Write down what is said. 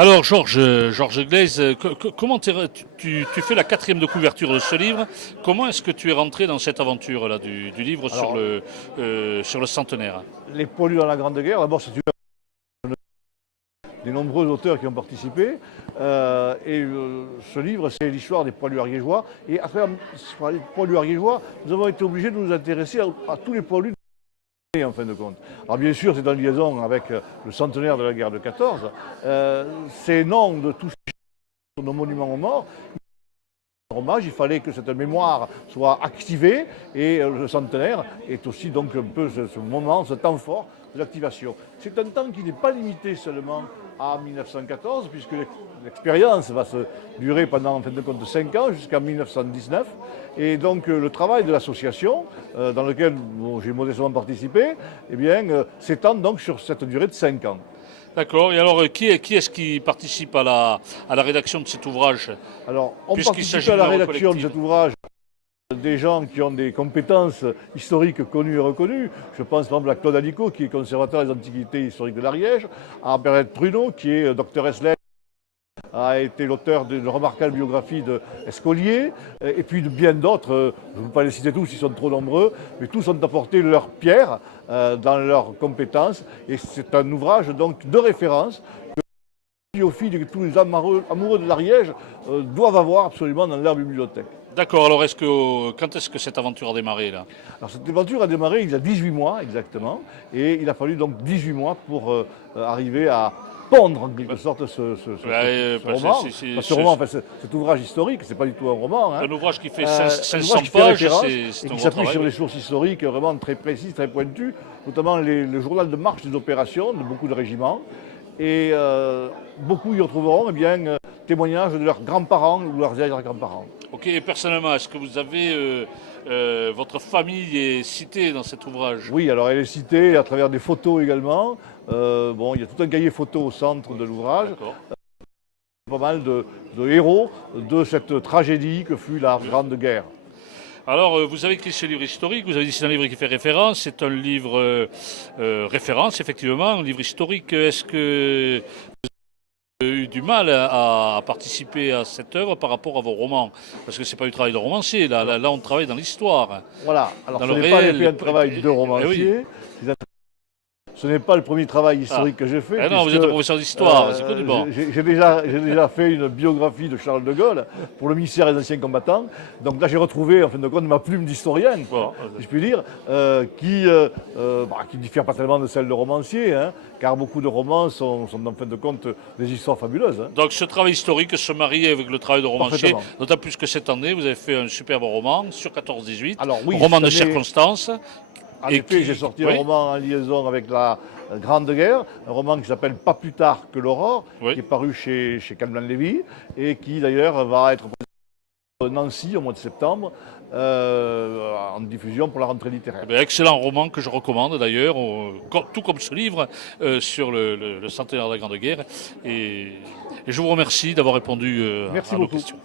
Alors Georges Glaise, comment tu fais la quatrième de couverture de ce livre? Comment est-ce que tu es rentré dans cette aventure là du livre Alors, sur le centenaire? les poilus dans la Grande Guerre, d'abord, c'est une des nombreux auteurs qui ont participé. Ce livre, c'est l'histoire des poilus ariégeois. Et à travers les poilus ariégeois, nous avons été obligés de nous intéresser à tous les poilus en fin de compte. Alors bien sûr, c'est en liaison avec le centenaire de la guerre de 14. Ces noms de tous nos monuments aux morts, hommage, il fallait que cette mémoire soit activée et le centenaire est aussi donc un peu ce moment, ce temps fort de l'activation. C'est un temps qui n'est pas limité seulement à 1914 puisque l'expérience va se durer pendant en fin de compte 5 ans jusqu'en 1919 et donc le travail de l'association dans lequel j'ai modestement participé eh bien, s'étend donc sur cette durée de 5 ans. D'accord. Et alors, qui est-ce qui participe à la rédaction de cet ouvrage? Alors, on Puisqu'il participe s'agit à la d'une œuvre rédaction de collective. cet ouvrage des gens qui ont des compétences historiques connues et reconnues. Je pense par exemple à Claude Alicot, qui est conservateur des antiquités historiques de l'Ariège, à Bernadette Pruneau, qui est docteur Eslet, a été l'auteur d'une remarquable biographie d'Escolier, et puis de bien d'autres, je ne veux pas les citer tous, ils sont trop nombreux, mais tous ont apporté leur pierre dans leurs compétences, et c'est un ouvrage donc de référence que les bibliophiles et tous les amoureux de l'Ariège doivent avoir absolument dans leur bibliothèque. D'accord. Alors, quand est-ce que cette aventure a démarré là? Alors cette aventure a démarré il y a 18 mois exactement, et il a fallu donc 18 mois pour arriver à pondre en quelque sorte ce roman, enfin, cet ouvrage historique, c'est pas du tout un roman. Hein. Un ouvrage qui fait Un 500 ouvrage qui fait pages, référence c'est et un qui gros s'appuie travail. sur Oui. des sources historiques vraiment très précises, très pointues, notamment le journal de marche des opérations de beaucoup de régiments. Et beaucoup y retrouveront eh bien, témoignages de leurs grands-parents ou leurs arrière-grands-parents. Ok. Et personnellement, est-ce que vous avez votre famille est citée dans cet ouvrage? Oui, alors elle est citée à travers des photos également. Bon, il y a tout un cahier photo au centre de l'ouvrage. D'accord. Pas mal de héros de cette tragédie que fut la Grande Guerre. Alors, vous avez écrit ce livre historique, vous avez dit que c'est un livre qui fait référence, c'est un livre référence, effectivement, un livre historique. Est-ce que vous avez eu du mal à participer à cette œuvre par rapport à vos romans? Parce que ce n'est pas du travail de romancier, là on travaille dans l'histoire, Voilà, alors dans ce le n'est pas réel. l'effet un travail de Oui. romancier. Ce n'est pas le premier travail Ah. historique que j'ai fait. Eh non, vous puisque, êtes un professeur d'histoire, c'est connu. Bon. j'ai déjà fait une biographie de Charles de Gaulle pour le ministère des Anciens Combattants. Donc là, j'ai retrouvé, en fin de compte, ma plume d'historien, Bon. si je puis dire, qui ne diffère pas tellement de celle de romancier, hein, car beaucoup de romans sont en fin de compte des histoires fabuleuses. Hein. Donc ce travail historique se marie avec le travail de romancier, Parfaitement. d'autant plus que cette année, vous avez fait un superbe roman sur 14-18, Alors oui, roman de cette année, circonstances. en Et effet, qui- j'ai sorti oui. un roman en liaison avec la Grande Guerre, un roman qui s'appelle Pas plus tard que l'aurore, Oui. qui est paru chez Calman Lévy et qui d'ailleurs va être présenté à Nancy au mois de septembre en diffusion pour la rentrée littéraire. Eh bien, excellent roman que je recommande d'ailleurs, tout comme ce livre sur le centenaire de la Grande Guerre. Et je vous remercie d'avoir répondu Merci à nos beaucoup. questions.